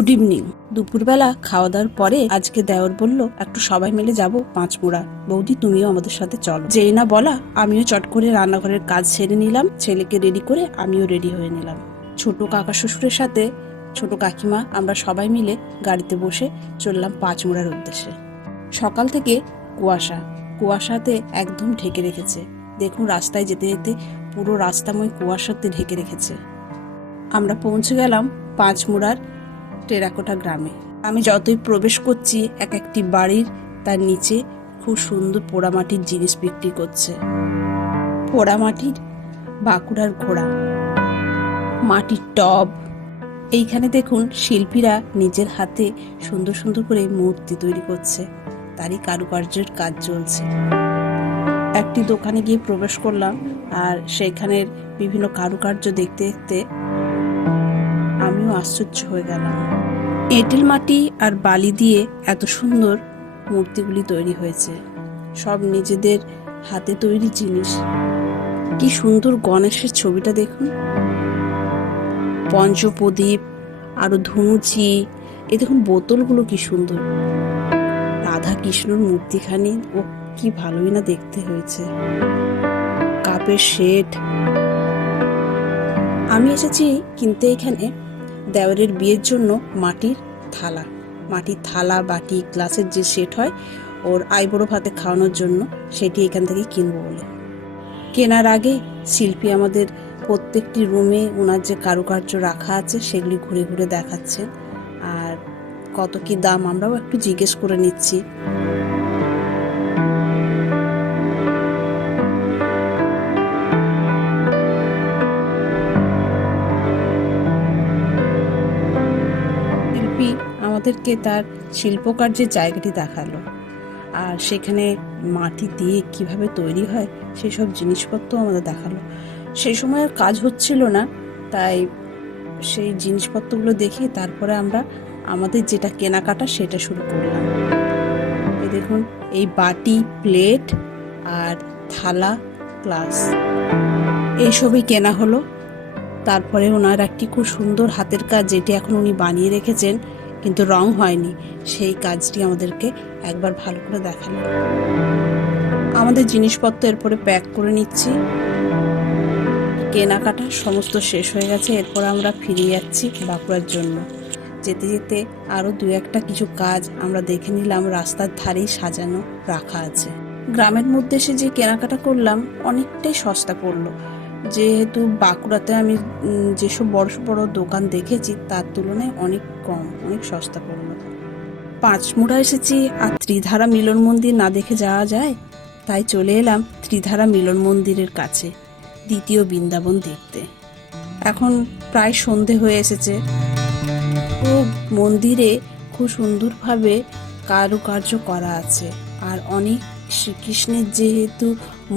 Good evening. দুপুরবেলা খাওয়া দাওয়ার পরে আজকে দেওর বলল একটু সবাই মিলে যাব পাঁচমুড়া। বৌদি তুমিও আমাদের সাথে চলো। যেই না বলা আমিও চট করে রান্নাঘরের কাজ সেরে নিলাম, ছেলেকে রেডি করে আমিও রেডি হয়ে নিলাম। ছোট কাকা শ্বশুরের সাথে ছোট কাকিমা আমরা সবাই মিলে গাড়িতে বসে চললাম পাঁচমুড়ার উদ্দেশ্যে। সকাল থেকে কুয়াশাতে একদম ঢেকে রেখেছে। দেখুন রাস্তায় যেতে যেতে পুরো রাস্তাময় কুয়াশাতে ঢেকে রেখেছে। আমরা পৌঁছে গেলাম পাঁচমুড়ার টেরাকোটা গ্রামে। আমি যতই প্রবেশ করছি এক একটি বাড়ির তার নিচে খুব সুন্দর পোড়ামাটির জিনিস বিক্রি করছে। পোড়ামাটির বাঁকুড়ার ঘোড়া, মাটির টব। এইখানে দেখুন শিল্পীরা নিজের হাতে সুন্দর সুন্দর করে মূর্তি তৈরি করছে, তারই কারুকার্যের কাজ চলছে। একটি দোকানে গিয়ে প্রবেশ করলাম আর সেখানের বিভিন্ন কারুকার্য দেখতে দেখতে আমিও আশ্চর্য হয়ে গেলাম। এঁটেল মাটি আর বালি দিয়ে এত সুন্দর মূর্তিগুলি তৈরি হয়েছে, সব নিজেদের হাতে তৈরি জিনিস। কি সুন্দর গণেশের ছবিটা দেখুন, পঞ্চপ্রদীপ আরো ধনুচি। এই দেখুন বোতলগুলো কি সুন্দর, রাধা কৃষ্ণর মূর্তিখানি ও কি ভালোই না দেখতে হয়েছে। কাপের সেট। আমি এসেছি কিনতে এখানে দেওরের বিয়ের জন্য মাটির থালা বাটি গ্লাসের যে সেট হয় ওর আইবুড়ো ভাতে খাওয়ানোর জন্য, সেটি এখান থেকে কিনবো বলে। কেনার আগে শিল্পী আমাদের প্রত্যেকটি রুমে ওনার যে কারুকার্য রাখা আছে সেগুলি ঘুরে ঘুরে দেখাচ্ছে, আর কত কি দাম আমরাও একটু জিজ্ঞেস করে নিচ্ছি। আমাদেরকে তার শিল্পকার্যের জায়গাটি দেখালো, আর সেখানে মাটি দিয়ে কিভাবে তৈরি হয় সেসব জিনিসপত্র আমাদের দেখালো। সেই সময় আর কাজ হচ্ছিল না, তাই সেই জিনিসপত্রগুলো দেখে তারপরে আমরা আমাদের যেটা কেনাকাটা সেটা শুরু করলাম। এই দেখুন এই বাটি, প্লেট আর থালা, গ্লাস এইসবই কেনা হলো। তারপরে ওনার একটি খুব সুন্দর হাতের কাজ, যেটি এখন উনি বানিয়ে রেখেছেন কিন্তু রং হয়নি, সেই কাজটি আমাদেরকে একবার ভালো করে দেখালো। আমাদের জিনিসপত্র এরপরে প্যাক করে নিচ্ছি। কেনাকাটা সমস্ত শেষ হয়ে গেছে, এরপর আমরা ফিরে যাচ্ছি বাঁকুড়ার জন্য। যেতে যেতে আরও দু একটা কিছু কাজ আমরা দেখে নিলাম, রাস্তার ধারেই সাজানো রাখা আছে। গ্রামের মধ্যে এসে যে কেনাকাটা করলাম অনেকটাই সস্তা পড়লো, যেহেতু বাঁকুড়াতে আমি যেসব বড় বড় দোকান দেখেছি তার তুলনায় অনেক কম, অনেক সস্তা পড়লো। পাঁচমুড়া এসেছি আর ত্রিধারা মিলন মন্দির না দেখে যাওয়া যায়, তাই চলে এলাম ত্রিধারা মিলন মন্দিরের কাছে দ্বিতীয় বৃন্দাবন দেখতে। এখন প্রায় সন্ধে হয়ে এসেছে। ও মন্দিরে খুব সুন্দরভাবে কারুকার্য করা আছে, আর অনেক শ্রীকৃষ্ণের যেহেতু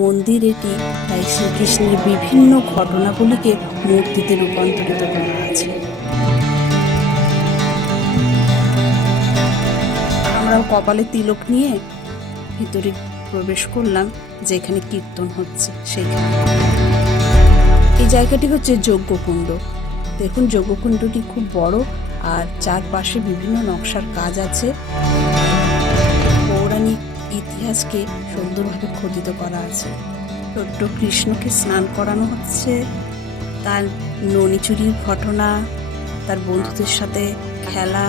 মন্দির এটি, তাই শ্রীকৃষ্ণের বিভিন্ন ঘটনাগুলিকে মূর্তিতে রূপান্তরিত করা আছে। আমরাও কপালে তিলক নিয়ে ভিতরে প্রবেশ করলাম, যেখানে কীর্তন হচ্ছে সেইখানে। এই জায়গাটি হচ্ছে যজ্ঞকুণ্ড। দেখুন যজ্ঞকুণ্ডটি খুব বড়, আর চারপাশে বিভিন্ন নকশার কাজ আছে। পৌরাণিক ইতিহাসকে সুন্দরভাবে খোদিত করা আছে। ছোট্ট কৃষ্ণকে স্নান করানো হচ্ছে, তার ননি চুরির ঘটনা, তার বন্ধুদের সাথে খেলা,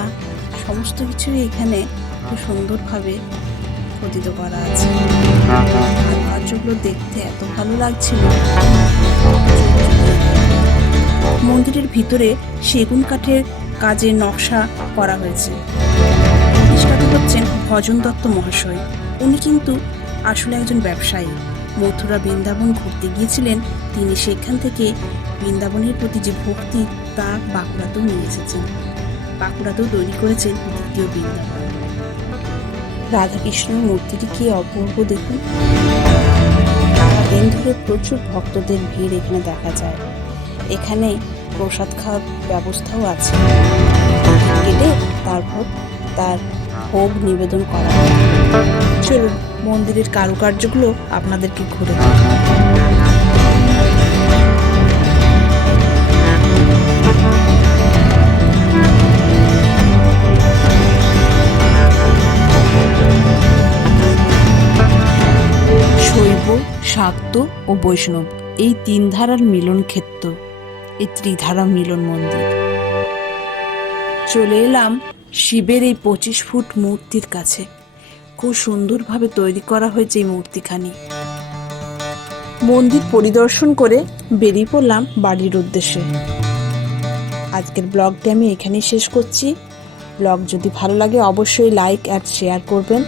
সমস্ত কিছুই এখানে খুব সুন্দরভাবে খোদিত করা আছে। আর কার্যগুলো দেখতে এত ভালো লাগছিল। মন্দিরের ভিতরে সেগুন কাঠের কাজে নকশা করা হয়েছে। প্রতিষ্ঠাতা হচ্ছেন ভজন দত্ত মহাশয়। উনি কিন্তু আসলে একজন ব্যবসায়ী। মথুরা বৃন্দাবন ঘুরতে গিয়েছিলেন, তিনি সেখান থেকে বৃন্দাবনের প্রতি যে ভক্তি তা বাঁকুড়াতেও নিয়ে এসেছেন। বাঁকুড়াতেও তৈরি করেছেন দ্বিতীয় বৃন্দাবন। রাধাকৃষ্ণের মূর্তিটি কি অপূর্ব দেখুন। দিন ধরে প্রচুর ভক্তদের ভিড় এখানে দেখা যায়। এখানে প্রসাদ খাওয়ার ব্যবস্থাও আছে। কেটে তারপর তার ভোগ নিবেদন করা হয়। চলুন মন্দিরের কারুকার্যগুলো আপনাদেরকে ঘুরে দেখাই। বৈষ্ণব, এই তিন ধারার মিলন ক্ষেত্র, এই ত্রিধারা মিলন মন্দির। চলে এলাম শিবের এই 25 ফুট মূর্তির কাছে। খুব সুন্দরভাবে তৈরি করা হয়েছে এই মূর্তিখানি। মন্দির পরিদর্শন করে বেরিয়ে পড়লাম বাড়ির উদ্দেশ্যে। আজকের ব্লগটি আমি এখানেই শেষ করছি। ব্লগ যদি ভালো লাগে অবশ্যই লাইক অ্যান্ড শেয়ার করবেন।